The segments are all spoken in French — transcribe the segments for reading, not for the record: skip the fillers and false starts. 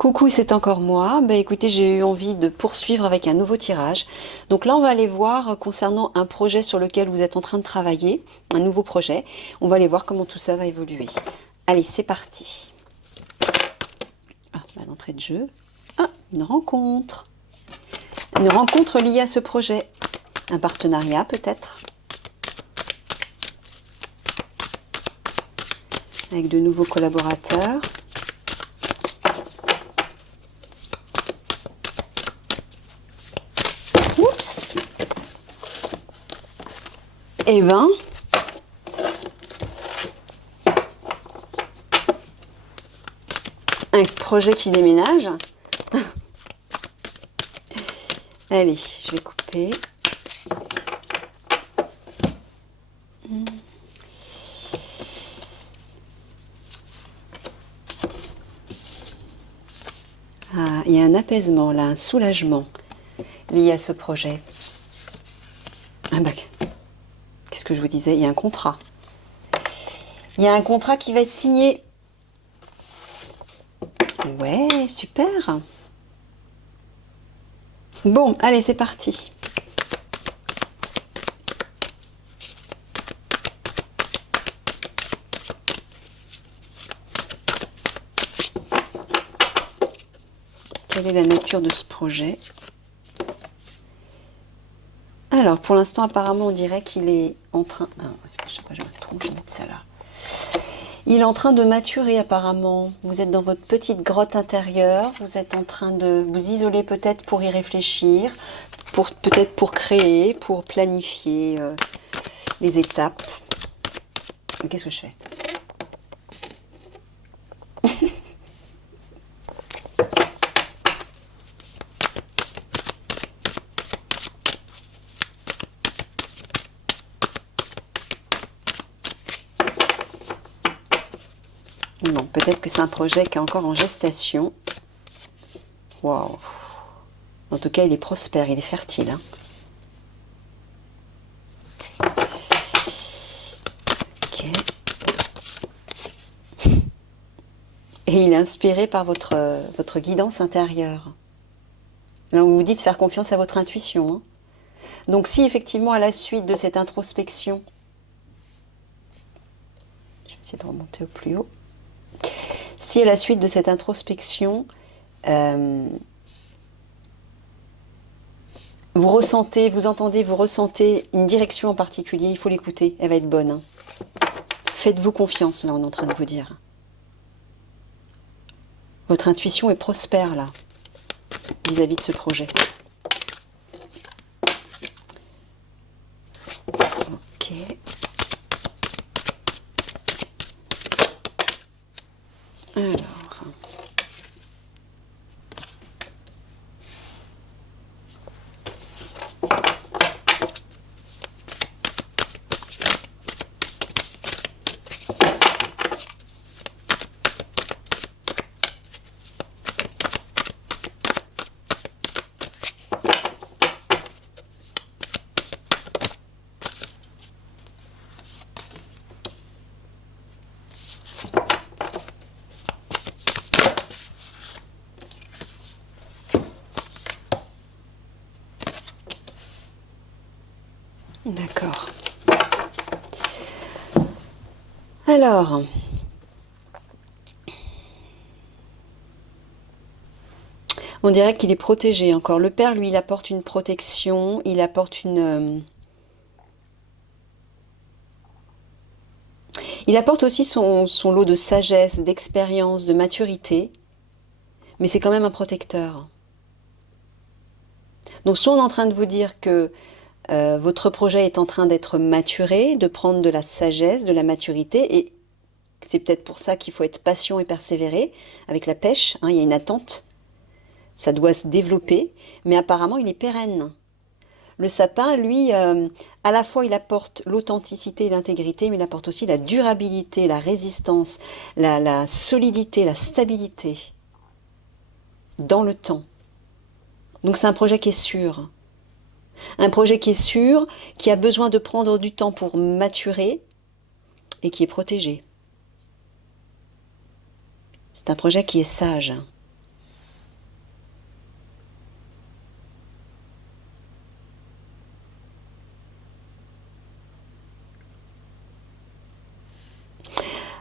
Coucou, c'est encore moi. Bah, écoutez, j'ai eu envie de poursuivre avec un nouveau tirage. Donc là, on va aller voir concernant un projet sur lequel vous êtes en train de travailler, un nouveau projet. On va aller voir comment tout ça va évoluer. Allez, c'est parti. Ah, bah, d'entrée de jeu. Ah, une rencontre. Une rencontre liée à ce projet. Un partenariat peut-être. Avec de nouveaux collaborateurs. Oups. Eh ben, un projet qui déménage. Allez, je vais couper. Ah, il y a un apaisement là, un soulagement lié à ce projet. Ah bah, qu'est-ce que je vous disais? Il y a un contrat. Il y a un contrat qui va être signé. Ouais, super. Bon, allez, c'est parti. Quelle est la nature de ce projet? Alors, pour l'instant, apparemment, on dirait qu'il est en train... Ah, je sais pas, je me trompe, je vais mettre ça là. Il est en train de maturer, apparemment. Vous êtes dans votre petite grotte intérieure. Vous êtes en train de vous isoler peut-être pour y réfléchir, peut-être pour créer, pour planifier les étapes. Qu'est-ce que je fais? Non, peut-être que c'est un projet qui est encore en gestation. Waouh! En tout cas, il est prospère, il est fertile. Hein. Ok. Et il est inspiré par votre guidance intérieure. Là, on vous dit de faire confiance à votre intuition. Hein. Donc, si effectivement, à la suite de cette introspection, je vais essayer de remonter au plus haut. Si à la suite de cette introspection, vous ressentez, vous entendez, vous ressentez une direction en particulier, il faut l'écouter, elle va être bonne. Hein. Faites-vous confiance, là, on est en train de vous dire. Votre intuition est prospère, là, vis-à-vis de ce projet. Ok. Alors... D'accord. Alors, on dirait qu'il est protégé encore. Le père, lui, il apporte une protection, il apporte il apporte aussi son lot de sagesse, d'expérience, de maturité, mais c'est quand même un protecteur. Donc, soit on est en train de vous dire que votre projet est en train d'être maturé, de prendre de la sagesse, de la maturité, et c'est peut-être pour ça qu'il faut être patient et persévérer avec la pêche. Hein, il y a une attente, ça doit se développer, mais apparemment il est pérenne. Le sapin, lui, à la fois il apporte l'authenticité et l'intégrité, mais il apporte aussi la durabilité, la résistance, la solidité, la stabilité dans le temps. Donc c'est un projet qui est sûr. Un projet qui est sûr, qui a besoin de prendre du temps pour maturer et qui est protégé. C'est un projet qui est sage.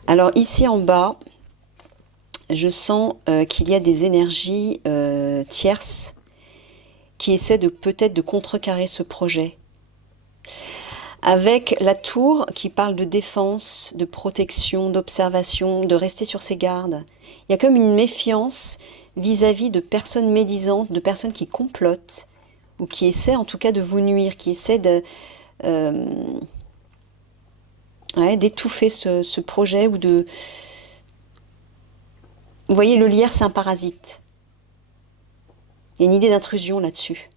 Alors ici en bas, je sens qu'il y a des énergies tierces qui essaient de peut-être de contrecarrer ce projet. Avec la tour qui parle de défense, de protection, d'observation, de rester sur ses gardes. Il y a comme une méfiance vis-à-vis de personnes médisantes, de personnes qui complotent, ou qui essaient en tout cas de vous nuire, qui essaient euh, ouais, d'étouffer ce projet ou de... Vous voyez, le lierre, c'est un parasite. Il y a une idée d'intrusion là-dessus.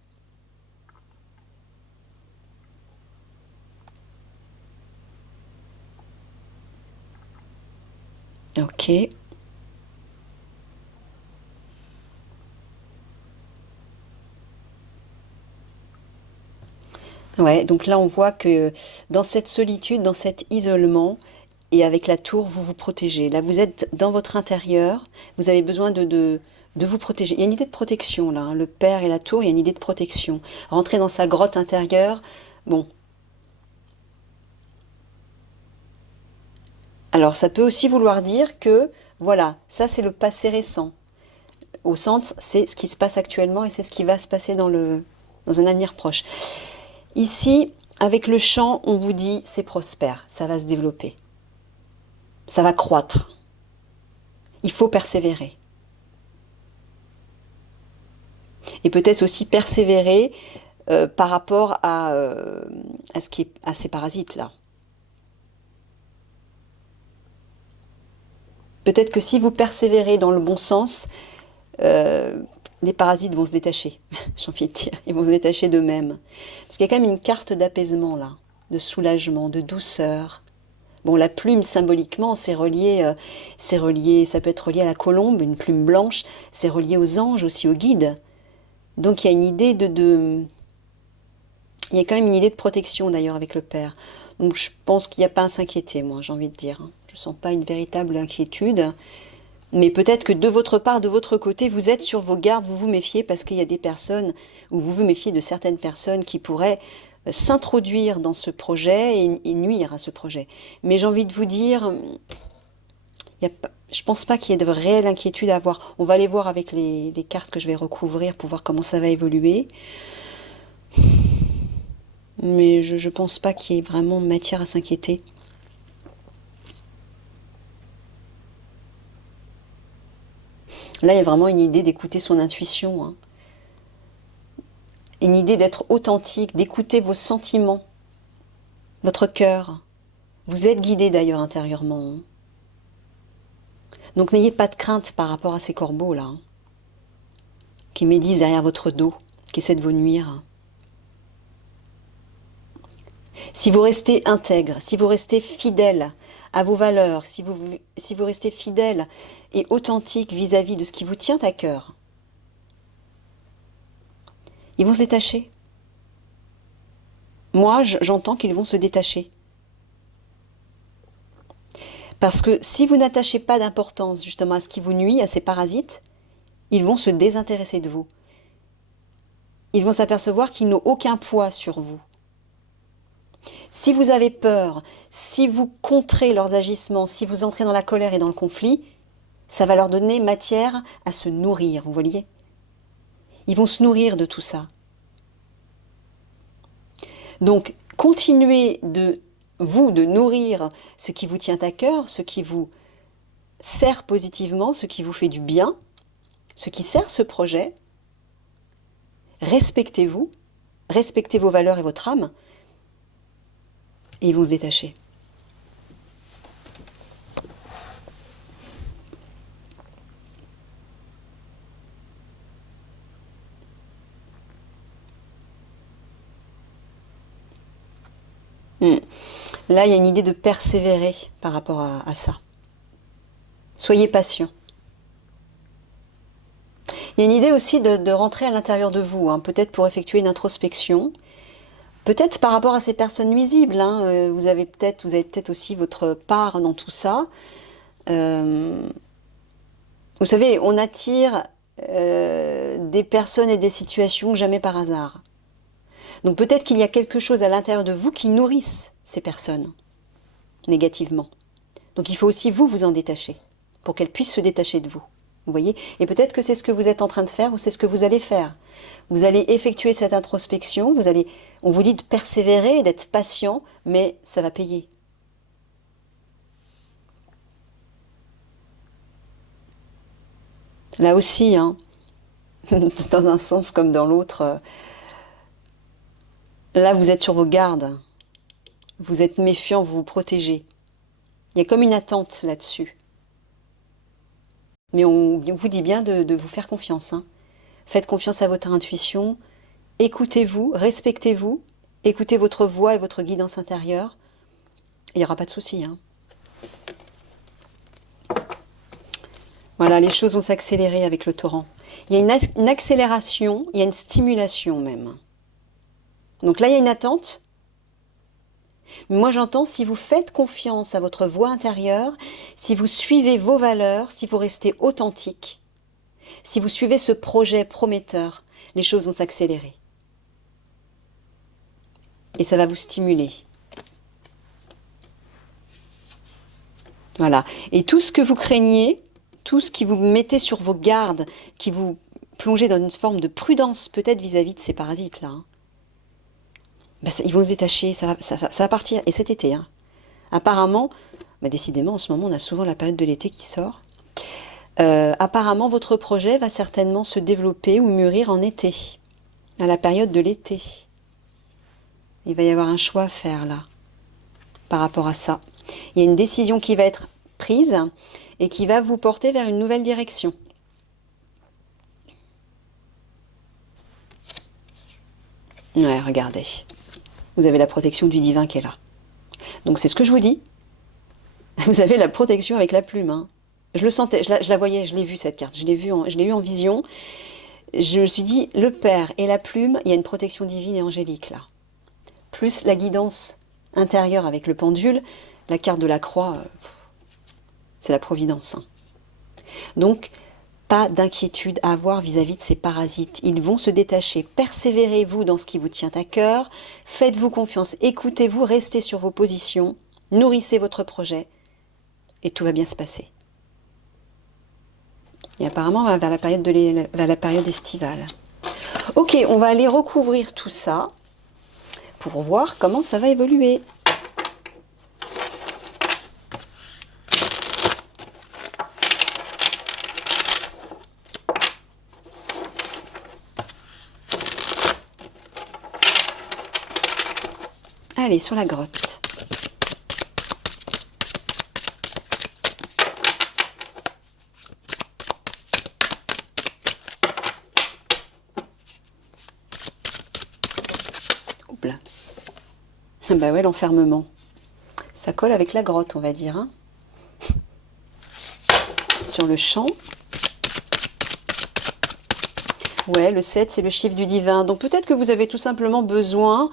Ok. Ouais, donc là on voit que dans cette solitude, dans cet isolement, et avec la tour, vous vous protégez. Là vous êtes dans votre intérieur, vous avez besoin de vous protéger. Il y a une idée de protection là, hein. Le père et la tour, il y a une idée de protection. Rentrer dans sa grotte intérieure, bon. Alors ça peut aussi vouloir dire que, voilà, ça c'est le passé récent. Au centre, c'est ce qui se passe actuellement et c'est ce qui va se passer dans un avenir proche. Ici, avec le champ, on vous dit c'est prospère, ça va se développer, ça va croître. Il faut persévérer. Et peut-être aussi persévérer par rapport à ces parasites-là. Peut-être que si vous persévérez dans le bon sens, euh, les parasites vont se détacher, j'ai envie de dire. Ils vont se détacher d'eux-mêmes. Parce qu'il y a quand même une carte d'apaisement là, de soulagement, de douceur. Bon, la plume, symboliquement, c'est relié, ça peut être relié à la colombe, une plume blanche, c'est relié aux anges, aussi aux guides. Donc il y a une idée il y a quand même une idée de protection d'ailleurs avec le père. Donc je pense qu'il n'y a pas à s'inquiéter, moi, j'ai envie de dire. Je ne sens pas une véritable inquiétude. Mais peut-être que de votre part, de votre côté, vous êtes sur vos gardes, vous vous méfiez parce qu'il y a des personnes, ou vous vous méfiez de certaines personnes qui pourraient s'introduire dans ce projet et nuire à ce projet. Mais j'ai envie de vous dire, je ne pense pas qu'il y ait de réelle inquiétude à avoir. On va aller voir avec les cartes que je vais recouvrir pour voir comment ça va évoluer. Mais je ne pense pas qu'il y ait vraiment matière à s'inquiéter. Là, il y a vraiment une idée d'écouter son intuition, hein. Une idée d'être authentique, d'écouter vos sentiments, votre cœur. Vous êtes guidé d'ailleurs intérieurement, hein. Donc n'ayez pas de crainte par rapport à ces corbeaux-là, hein, qui médisent derrière votre dos, qui essaient de vous nuire. Si vous restez intègre, si vous restez fidèle à vos valeurs, si vous restez fidèle et authentique vis-à-vis de ce qui vous tient à cœur, ils vont se détacher. Moi, j'entends qu'ils vont se détacher. Parce que si vous n'attachez pas d'importance justement à ce qui vous nuit, à ces parasites, ils vont se désintéresser de vous. Ils vont s'apercevoir qu'ils n'ont aucun poids sur vous. Si vous avez peur, si vous contrez leurs agissements, si vous entrez dans la colère et dans le conflit, ça va leur donner matière à se nourrir, vous voyez? Ils vont se nourrir de tout ça. Donc, continuez de nourrir ce qui vous tient à cœur, ce qui vous sert positivement, ce qui vous fait du bien, ce qui sert ce projet. Respectez-vous, respectez vos valeurs et votre âme, et ils vont se détacher. Là, il y a une idée de persévérer par rapport à ça. Soyez patient. Il y a une idée aussi de rentrer à l'intérieur de vous, hein, peut-être pour effectuer une introspection, peut-être par rapport à ces personnes nuisibles, hein, vous avez peut-être aussi votre part dans tout ça. Euh, vous savez, on attire des personnes et des situations jamais par hasard. Donc peut-être qu'il y a quelque chose à l'intérieur de vous qui nourrisse ces personnes négativement. Donc il faut aussi vous en détacher, pour qu'elle puisse se détacher de vous. Vous voyez? Et peut-être que c'est ce que vous êtes en train de faire ou c'est ce que vous allez faire. Vous allez effectuer cette introspection, on vous dit de persévérer, d'être patient, mais ça va payer. Là aussi, hein, dans un sens comme dans l'autre, là vous êtes sur vos gardes, vous êtes méfiant, vous vous protégez. Il y a comme une attente là-dessus. Mais on vous dit bien de vous faire confiance, hein. Faites confiance à votre intuition, écoutez-vous, respectez-vous, écoutez votre voix et votre guidance intérieure. Il n'y aura pas de souci, hein. Voilà, les choses vont s'accélérer avec le torrent. Il y a une accélération, il y a une stimulation même. Donc là, il y a une attente. Mais moi, j'entends, si vous faites confiance à votre voix intérieure, si vous suivez vos valeurs, si vous restez authentique, si vous suivez ce projet prometteur, les choses vont s'accélérer. Et ça va vous stimuler. Voilà. Et tout ce que vous craignez, tout ce qui vous mettez sur vos gardes, qui vous plongez dans une forme de prudence peut-être vis-à-vis de ces parasites-là, hein, ben ils vont se détacher, ça va partir. Et cet été, hein, apparemment, ben décidément en ce moment on a souvent la période de l'été qui sort, apparemment votre projet va certainement se développer ou mûrir en été, à la période de l'été. Il va y avoir un choix à faire là, par rapport à ça. Il y a une décision qui va être prise et qui va vous porter vers une nouvelle direction. Ouais, regardez. Vous avez la protection du divin qui est là. Donc c'est ce que je vous dis. Vous avez la protection avec la plume, hein. Je le sentais, je la voyais, je l'ai vue cette carte, je l'ai eu en vision. Je me suis dit, le Père et la plume, il y a une protection divine et angélique là. Plus la guidance intérieure avec le pendule, la carte de la croix, c'est la providence, hein. Donc, pas d'inquiétude à avoir vis-à-vis de ces parasites. Ils vont se détacher. Persévérez-vous dans ce qui vous tient à cœur. Faites-vous confiance. Écoutez-vous. Restez sur vos positions. Nourrissez votre projet. Et tout va bien se passer. Et apparemment, on va vers la période estivale. Ok, on va aller recouvrir tout ça pour voir comment ça va évoluer. Allez, sur la grotte. Oups là. Bah ouais, l'enfermement. Ça colle avec la grotte, on va dire, hein. Sur le champ. Ouais, le 7, c'est le chiffre du divin. Donc peut-être que vous avez tout simplement besoin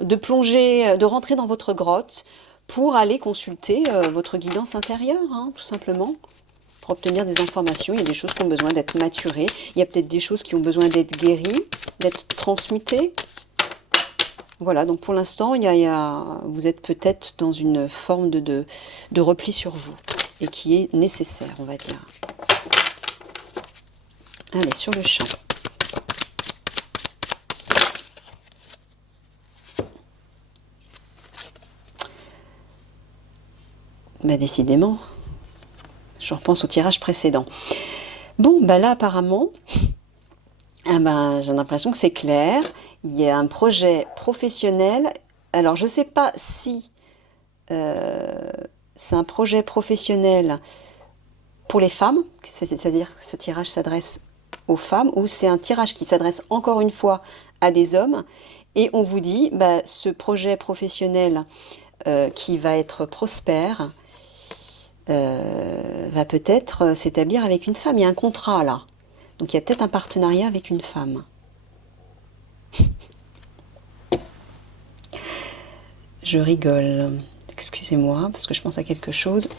de plonger, de rentrer dans votre grotte pour aller consulter votre guidance intérieure, hein, tout simplement, pour obtenir des informations. Il y a des choses qui ont besoin d'être maturées. Il y a peut-être des choses qui ont besoin d'être guéries, d'être transmutées. Voilà, donc pour l'instant, vous êtes peut-être dans une forme de repli sur vous et qui est nécessaire, on va dire. Allez, sur le champ. Bah décidément, je repense au tirage précédent. Bon, bah là apparemment, ah ben, j'ai l'impression que c'est clair. Il y a un projet professionnel. Alors je ne sais pas si c'est un projet professionnel pour les femmes, c'est-à-dire que ce tirage s'adresse aux femmes, ou c'est un tirage qui s'adresse encore une fois à des hommes. Et on vous dit, bah, ce projet professionnel qui va être prospère, va peut-être s'établir avec une femme. Il y a un contrat là. Donc il y a peut-être un partenariat avec une femme. Je rigole. Excusez-moi, parce que je pense à quelque chose.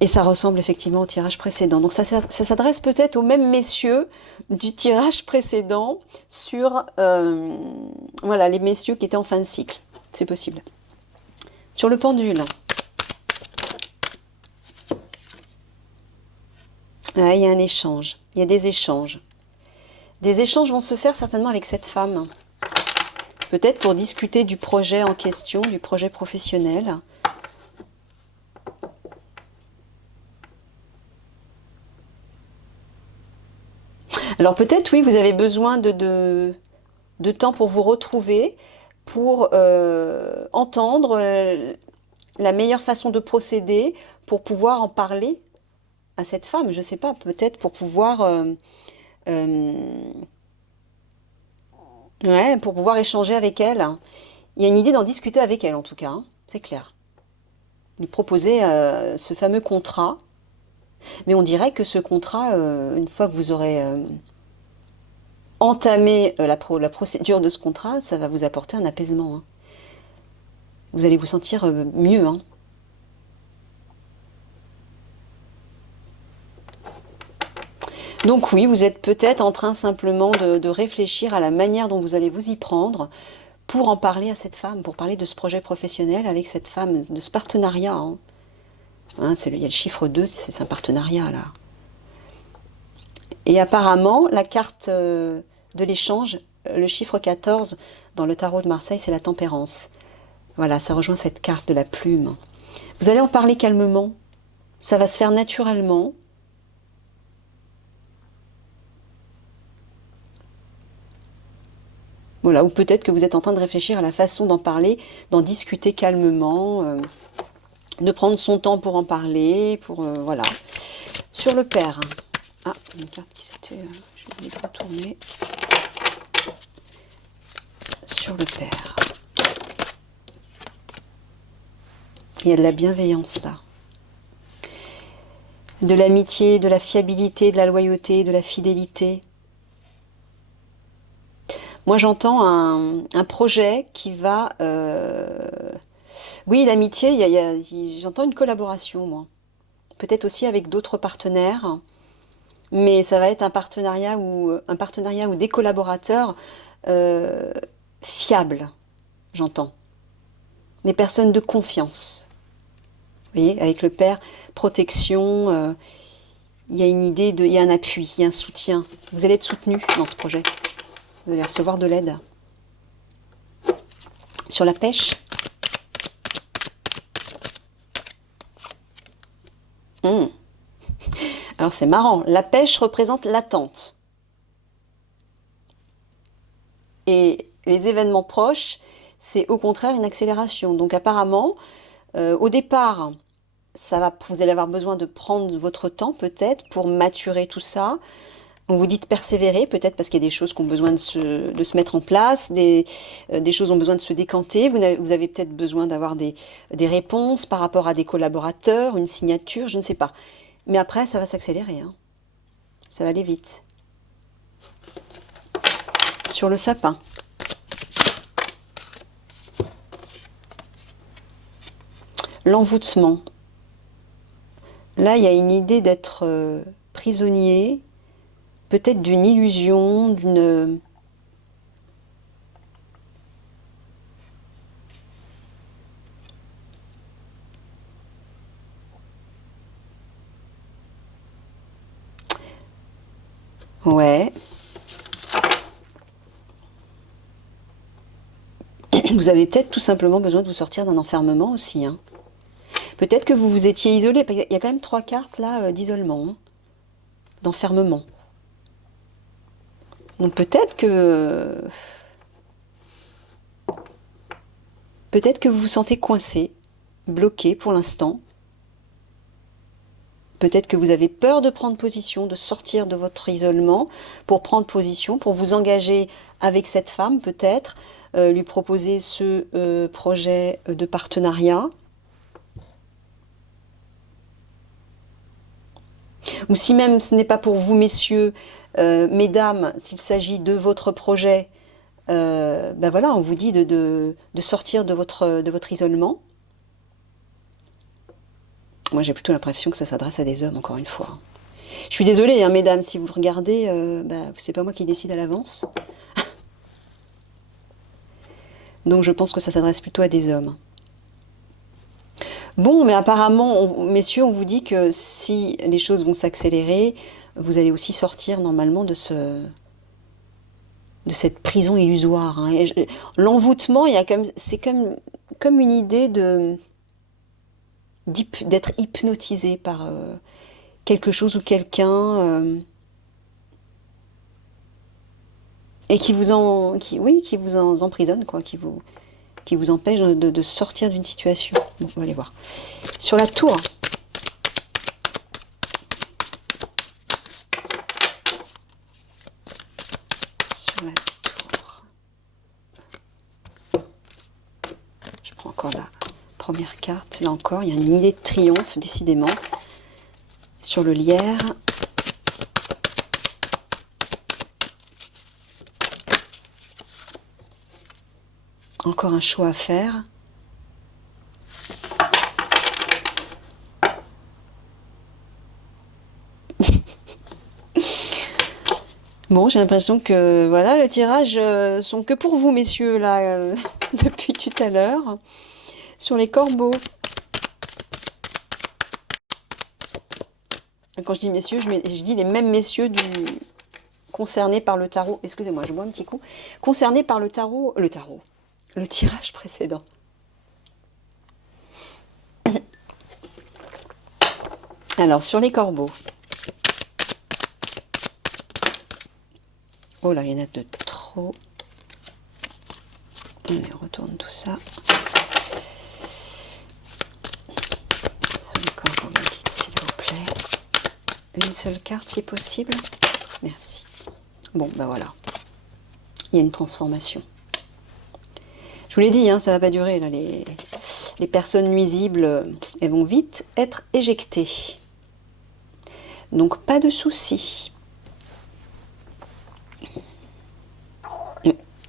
Et ça ressemble effectivement au tirage précédent. Donc ça s'adresse peut-être aux mêmes messieurs du tirage précédent sur voilà, les messieurs qui étaient en fin de cycle. C'est possible. Sur le pendule. Ouais, il y a un échange. Il y a des échanges. Des échanges vont se faire certainement avec cette femme. Peut-être pour discuter du projet en question, du projet professionnel. Alors peut-être, oui, vous avez besoin de temps pour vous retrouver, pour entendre la meilleure façon de procéder, pour pouvoir en parler à cette femme. Je ne sais pas, peut-être pour pouvoir, euh, ouais, pour pouvoir échanger avec elle. Il y a une idée d'en discuter avec elle, en tout cas, hein, c'est clair. Lui proposer ce fameux contrat. Mais on dirait que ce contrat, une fois que vous aurez entamé la procédure de ce contrat, ça va vous apporter un apaisement, hein. Vous allez vous sentir mieux, hein. Donc oui, vous êtes peut-être en train simplement de réfléchir à la manière dont vous allez vous y prendre pour en parler à cette femme, pour parler de ce projet professionnel avec cette femme, de ce partenariat, hein. Hein, il y a le chiffre 2, c'est un partenariat là. Et apparemment, la carte de l'échange, le chiffre 14 dans le tarot de Marseille, c'est la tempérance. Voilà, ça rejoint cette carte de la plume. Vous allez en parler calmement, ça va se faire naturellement. Voilà, ou peut-être que vous êtes en train de réfléchir à la façon d'en parler, d'en discuter calmement, de prendre son temps pour en parler, pour voilà. Sur le père. Ah, une carte qui s'était, je vais retourner. Sur le père. Il y a de la bienveillance là. De l'amitié, de la fiabilité, de la loyauté, de la fidélité. Moi, j'entends un projet qui va... Oui, l'amitié, j'entends une collaboration, moi. Peut-être aussi avec d'autres partenaires, mais ça va être un partenariat ou des collaborateurs euh, fiables, j'entends. Des personnes de confiance. Vous voyez, avec le père, protection, il y a une idée, il y a un appui, il y a un soutien. Vous allez être soutenu dans ce projet. Vous allez recevoir de l'aide. Sur la pêche. Hmm. Alors c'est marrant, la pêche représente l'attente. Et les événements proches, c'est au contraire une accélération. Donc apparemment, au départ, vous allez avoir besoin de prendre votre temps peut-être pour maturer tout ça. On vous dit de persévérer, peut-être parce qu'il y a des choses qui ont besoin de se mettre en place, des choses ont besoin de se décanter. Vous avez peut-être besoin d'avoir des réponses par rapport à des collaborateurs, une signature, je ne sais pas. Mais après, ça va s'accélérer, hein. Ça va aller vite. Sur le sapin. L'envoûtement. Là, il y a une idée d'être prisonnier, peut-être d'une illusion, d'une... Ouais. Vous avez peut-être tout simplement besoin de vous sortir d'un enfermement aussi, hein. Peut-être que vous vous étiez isolé. Il y a quand même 3 cartes là d'isolement, hein, d'enfermement. Donc peut-être que vous vous sentez coincé, bloqué pour l'instant. Peut-être que vous avez peur de prendre position, de sortir de votre isolement pour prendre position, pour vous engager avec cette femme peut-être, lui proposer ce projet de partenariat. Ou si même ce n'est pas pour vous, messieurs, mesdames, s'il s'agit de votre projet, ben voilà, on vous dit de sortir de votre isolement. Moi, j'ai plutôt l'impression que ça s'adresse à des hommes, encore une fois. Je suis désolée, hein, mesdames, si vous regardez, c'est pas moi qui décide à l'avance. Donc je pense que ça s'adresse plutôt à des hommes. Bon, mais apparemment, messieurs, on vous dit que si les choses vont s'accélérer, vous allez aussi sortir normalement de cette prison illusoire, hein. L'envoûtement, c'est comme une idée d'être hypnotisé par quelque chose ou quelqu'un et qui vous emprisonne, quoi, qui vous empêche de sortir d'une situation. Bon, on va aller voir. Sur la tour. Sur la tour. Je prends encore la première carte. Là encore, il y a une idée de triomphe, décidément. Sur le lierre. Encore un choix à faire. Bon, j'ai l'impression que voilà, les tirages sont que pour vous, messieurs, là, depuis tout à l'heure. Sur les corbeaux. Quand je dis messieurs, je dis les mêmes messieurs concernés par le tarot. Excusez-moi, je bois un petit coup. Concernés par le tirage précédent. Alors, sur les corbeaux. Oh là, il y en a de trop. Allez, on retourne tout ça. Sur les corbeaux, s'il vous plaît. Une seule carte, si possible. Merci. Bon, ben voilà. Il y a une transformation. Je vous l'ai dit, hein, ça va pas durer. Là, les personnes nuisibles, elles vont vite être éjectées. Donc, pas de souci.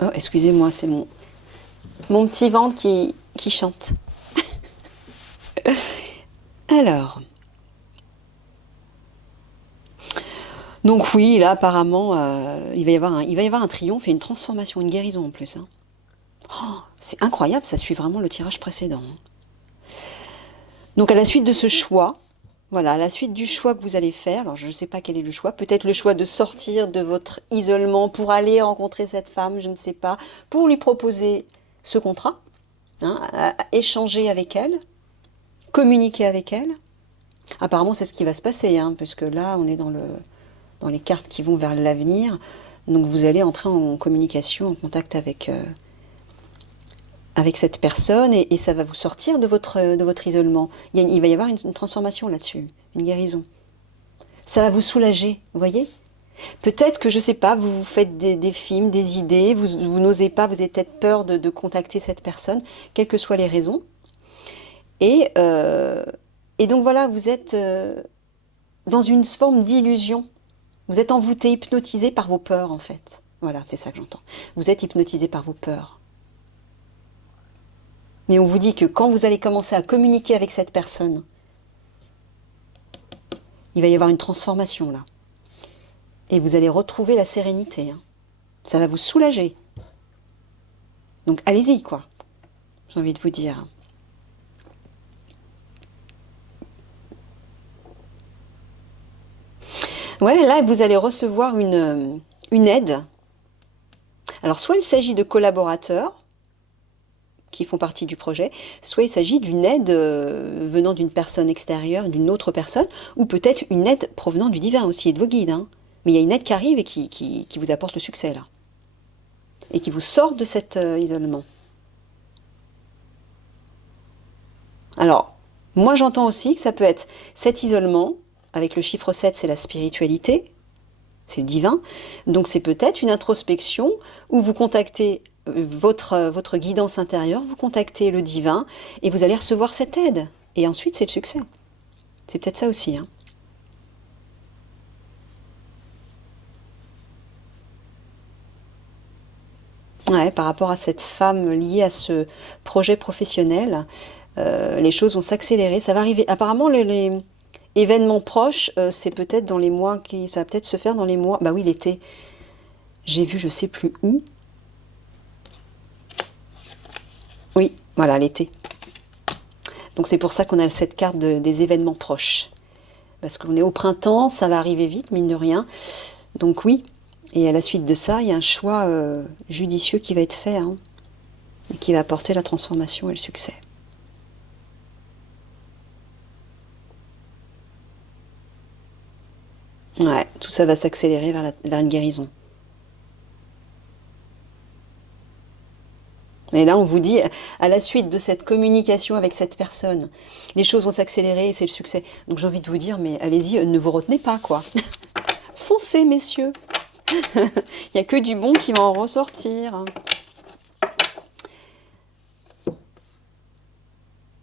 Oh, excusez-moi, c'est mon petit ventre qui chante. Alors. Donc oui, là, apparemment, il va y avoir un triomphe et une transformation, une guérison en plus, hein. Oh, c'est incroyable, ça suit vraiment le tirage précédent, hein. Donc à la suite de ce choix, voilà, à la suite du choix que vous allez faire, alors je ne sais pas quel est le choix, peut-être le choix de sortir de votre isolement pour aller rencontrer cette femme, je ne sais pas, pour lui proposer ce contrat, hein, à échanger avec elle, communiquer avec elle. Apparemment, c'est ce qui va se passer, hein, puisque là, on est dans les cartes qui vont vers l'avenir. Donc vous allez entrer en communication, en contact avec cette personne et ça va vous sortir de votre isolement. Il va y avoir une transformation là-dessus, une guérison. Ça va vous soulager, vous voyez? Peut-être que, je ne sais pas, vous faites des films, des idées, vous n'osez pas, vous avez peut-être peur de contacter cette personne, quelles que soient les raisons. Et donc voilà, vous êtes dans une forme d'illusion. Vous êtes envoûté, hypnotisé par vos peurs, en fait. Voilà, c'est ça que j'entends. Vous êtes hypnotisé par vos peurs. Mais on vous dit que quand vous allez commencer à communiquer avec cette personne, il va y avoir une transformation, là. Et vous allez retrouver la sérénité, hein. Ça va vous soulager. Donc allez-y, quoi. J'ai envie de vous dire. Ouais, là, vous allez recevoir une aide. Alors, soit il s'agit de collaborateurs qui font partie du projet, soit il s'agit d'une aide venant d'une personne extérieure, d'une autre personne, ou peut-être une aide provenant du divin aussi et de vos guides, hein. Mais il y a une aide qui arrive et qui vous apporte le succès, là. Et qui vous sort de cet isolement. Alors, moi j'entends aussi que ça peut être cet isolement, avec le chiffre 7, c'est la spiritualité, c'est le divin. Donc c'est peut-être une introspection où vous contactez votre guidance intérieure, vous contactez le divin et vous allez recevoir cette aide. Et ensuite c'est le succès. C'est peut-être ça aussi, hein. Ouais, par rapport à cette femme liée à ce projet professionnel, les choses vont s'accélérer. Ça va arriver. Apparemment, les événements proches, c'est peut-être dans les mois ça va peut-être se faire dans les mois. Bah oui, l'été. J'ai vu, je sais plus où. Oui, voilà, l'été. Donc c'est pour ça qu'on a cette carte des événements proches. Parce qu'on est au printemps, ça va arriver vite, mine de rien. Donc oui, et à la suite de ça, il y a un choix judicieux qui va être fait, hein, et qui va apporter la transformation et le succès. Ouais, tout ça va s'accélérer vers une guérison. Et là, on vous dit, à la suite de cette communication avec cette personne, les choses vont s'accélérer et c'est le succès. Donc j'ai envie de vous dire, mais allez-y, ne vous retenez pas, quoi. Foncez, messieurs. Il n'y a que du bon qui va en ressortir.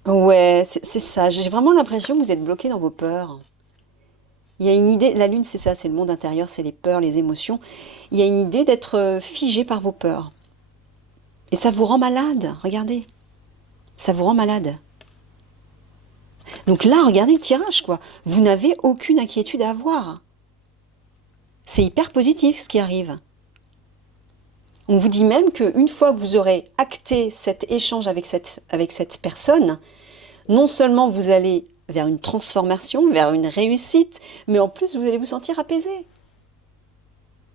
Ouais, c'est ça. J'ai vraiment l'impression que vous êtes bloqué dans vos peurs. Il y a une idée, la lune, c'est ça, c'est le monde intérieur, c'est les peurs, les émotions. Il y a une idée d'être figé par vos peurs. Et ça vous rend malade, regardez. Ça vous rend malade. Donc là, regardez le tirage, quoi. Vous n'avez aucune inquiétude à avoir. C'est hyper positif ce qui arrive. On vous dit même qu'une fois que vous aurez acté cet échange avec cette personne, non seulement vous allez vers une transformation, vers une réussite, mais en plus vous allez vous sentir apaisé.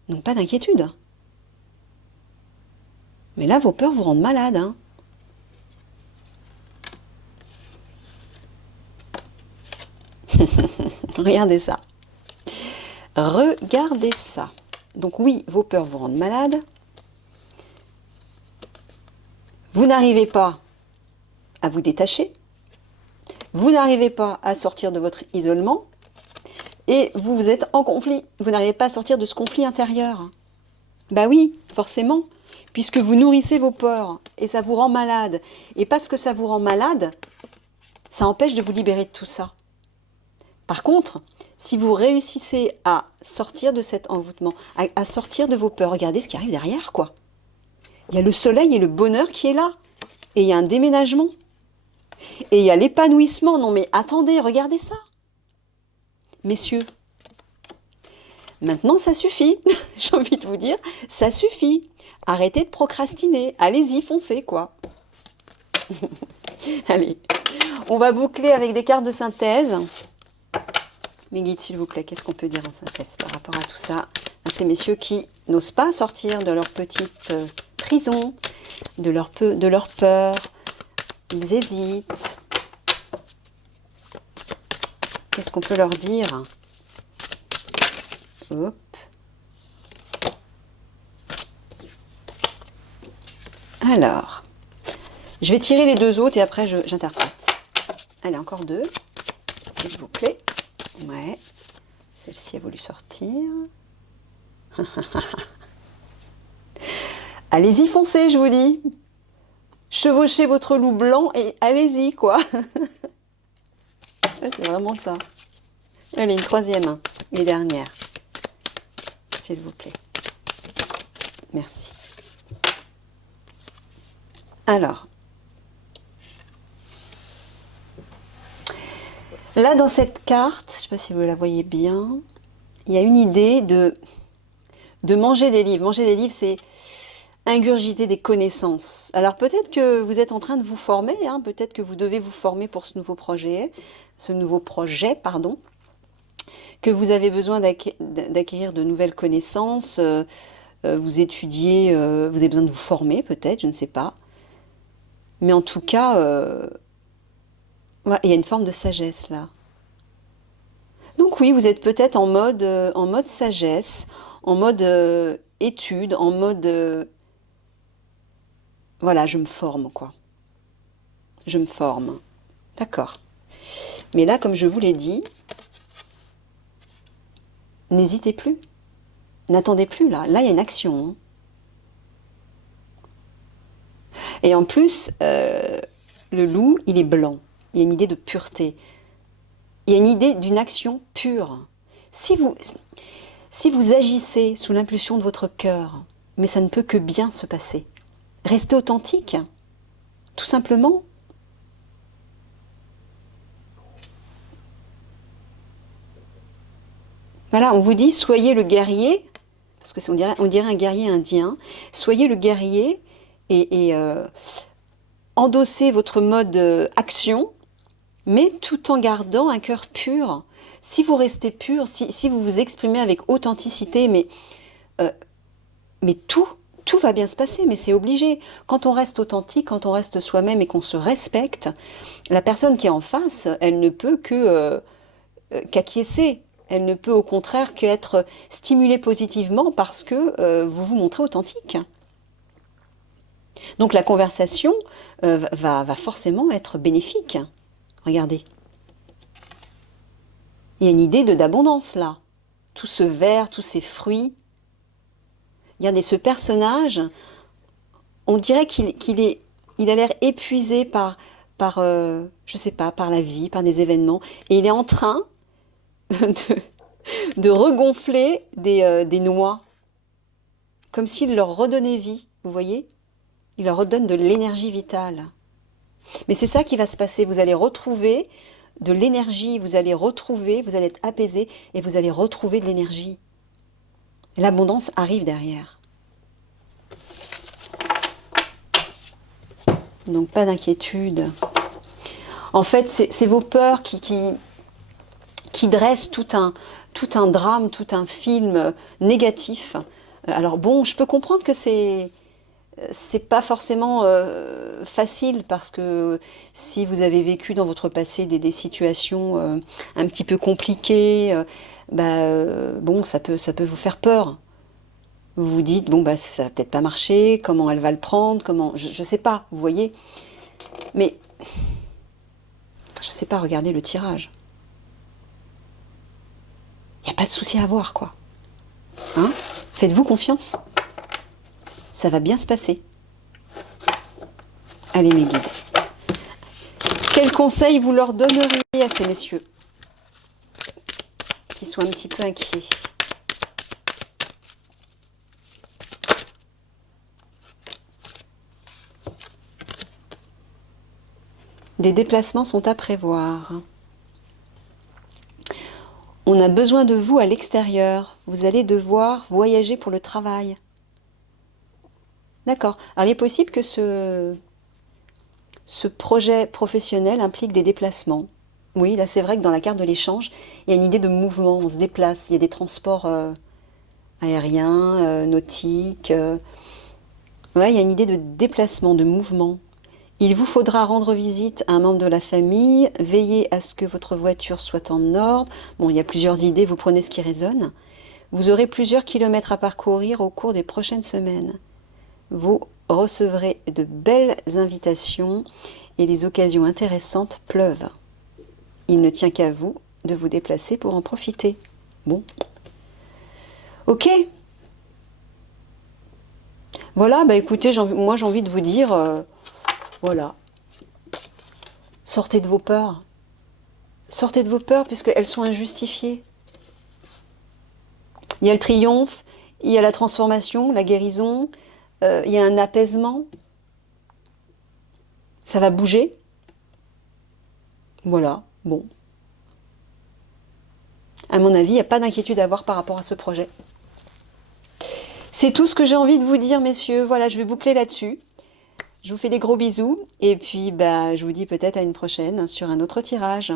Donc pas d'inquiétude. Mais là, vos peurs vous rendent malade, hein. Regardez ça. Regardez ça. Donc oui, vos peurs vous rendent malade. Vous n'arrivez pas à vous détacher. Vous n'arrivez pas à sortir de votre isolement. Et vous êtes en conflit. Vous n'arrivez pas à sortir de ce conflit intérieur. Bah oui, forcément. Puisque vous nourrissez vos peurs. Et ça vous rend malade. Et parce que ça vous rend malade, ça empêche de vous libérer de tout ça. Par contre, si vous réussissez à sortir de cet envoûtement, à sortir de vos peurs, regardez ce qui arrive derrière, quoi. Il y a le soleil et le bonheur qui est là. Et il y a un déménagement. Et il y a l'épanouissement. Non mais attendez, regardez ça. Messieurs, maintenant ça suffit. J'ai envie de vous dire, ça suffit. Arrêtez de procrastiner. Allez-y, foncez, quoi. Allez, on va boucler avec des cartes de synthèse. Mes guides, s'il vous plaît, qu'est-ce qu'on peut dire en synthèse par rapport à tout ça, à ces messieurs qui n'osent pas sortir de leur petite prison, de leur peur, ils hésitent. Qu'est-ce qu'on peut leur dire? Hop. Alors, je vais tirer les deux autres et après j'interprète. Allez, encore deux, s'il vous plaît. Ouais, celle-ci a voulu sortir. Allez-y, foncez, je vous dis. Chevauchez votre loup blanc et allez-y, quoi. Ouais, c'est vraiment ça. Allez, une troisième et dernière. S'il vous plaît. Merci. Alors, là, dans cette carte, je ne sais pas si vous la voyez bien, il y a une idée de manger des livres. Manger des livres, c'est ingurgiter des connaissances. Alors peut-être que vous êtes en train de vous former, hein, peut-être que vous devez vous former pour ce nouveau projet, pardon, que vous avez besoin d'acquérir de nouvelles connaissances, vous étudiez, vous avez besoin de vous former peut-être, je ne sais pas. Mais en tout cas, ouais, il y a une forme de sagesse là. Donc oui, vous êtes peut-être en mode sagesse, en mode étude, en mode voilà, je me forme quoi. Je me forme. D'accord. Mais là, comme je vous l'ai dit, n'hésitez plus. N'attendez plus là. Là, il y a une action. Hein. Et en plus, le loup, il est blanc. Il y a une idée de pureté. Il y a une idée d'une action pure. Si vous agissez sous l'impulsion de votre cœur, mais ça ne peut que bien se passer. Restez authentique, tout simplement. Voilà, on vous dit, soyez le guerrier, parce que on dirait un guerrier indien, soyez le guerrier et endossez votre mode action, mais tout en gardant un cœur pur. Si vous restez pur, si vous vous exprimez avec authenticité, euh, mais tout va bien se passer, mais c'est obligé. Quand on reste authentique, quand on reste soi-même et qu'on se respecte, la personne qui est en face, elle ne peut qu'acquiescer. Elle ne peut au contraire qu'être stimulée positivement parce que vous vous montrez authentique. Donc la conversation va forcément être bénéfique. Regardez. Il y a une idée d'abondance là. Tout ce vert, tous ces fruits. Regardez, ce personnage, on dirait il a l'air épuisé je sais pas, par la vie, par des événements. Et il est en train de, de regonfler des noix, comme s'il leur redonnait vie, vous voyez? Il leur redonne de l'énergie vitale. Mais c'est ça qui va se passer, vous allez retrouver de l'énergie, vous allez être apaisé et vous allez retrouver de l'énergie. L'abondance arrive derrière. Donc pas d'inquiétude. En fait, c'est vos peurs qui dressent tout un drame, tout un film négatif. Alors bon, je peux comprendre que c'est pas forcément facile parce que si vous avez vécu dans votre passé des situations un petit peu compliquées, bon, ça peut vous faire peur. Vous vous dites, bon, bah, ça va peut-être pas marcher, comment elle va le prendre, je sais pas, vous voyez. Mais, je sais pas, regardez le tirage. Il n'y a pas de souci à avoir, quoi. Hein? Faites-vous confiance. Ça va bien se passer. Allez, mes guides. Quels conseils vous leur donneriez à ces messieurs qui sont un petit peu inquiets? Des déplacements sont à prévoir. On a besoin de vous à l'extérieur. Vous allez devoir voyager pour le travail. D'accord. Alors il est possible que ce projet professionnel implique des déplacements. Oui, là c'est vrai que dans la carte de l'échange, il y a une idée de mouvement, on se déplace, il y a des transports aériens, nautiques. Ouais, il y a une idée de déplacement, de mouvement. Il vous faudra rendre visite à un membre de la famille, veiller à ce que votre voiture soit en ordre. Bon, il y a plusieurs idées, vous prenez ce qui résonne. Vous aurez plusieurs kilomètres à parcourir au cours des prochaines semaines. Vous recevrez de belles invitations et les occasions intéressantes pleuvent. Il ne tient qu'à vous de vous déplacer pour en profiter. Bon. Ok. Voilà, bah écoutez, moi j'ai envie de vous dire, voilà, sortez de vos peurs. Sortez de vos peurs puisqu'elles sont injustifiées. Il y a le triomphe, il y a la transformation, la guérison, il y a un apaisement. Ça va bouger. Voilà, bon. À mon avis, il n'y a pas d'inquiétude à avoir par rapport à ce projet. C'est tout ce que j'ai envie de vous dire, messieurs. Voilà, je vais boucler là-dessus. Je vous fais des gros bisous et puis je vous dis peut-être à une prochaine sur un autre tirage.